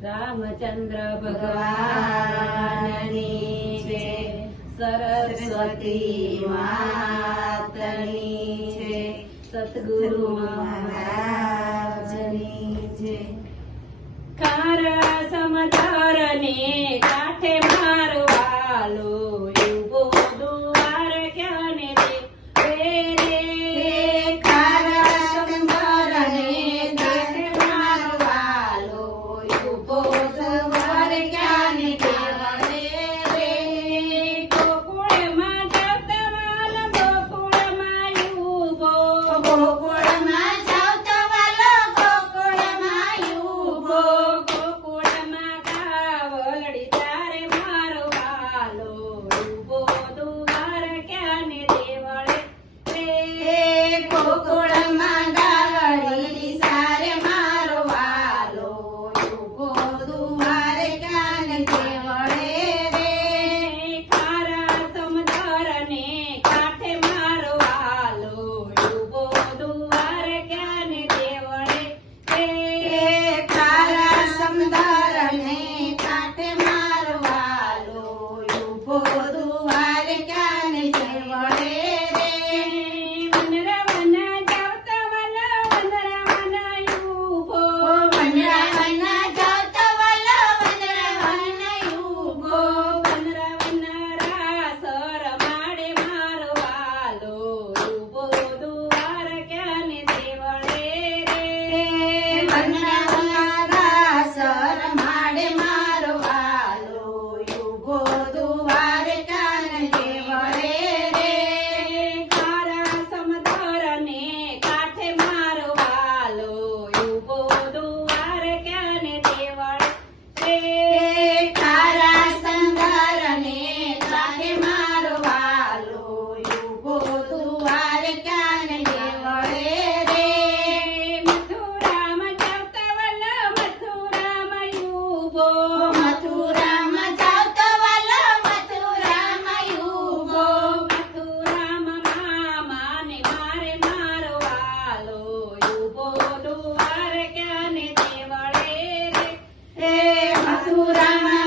રામચંદ્ર ભગવાનની છે સરસ્વતી માતની છે સદગુરુ મહારાજ ಕಾರನೇ Madhurama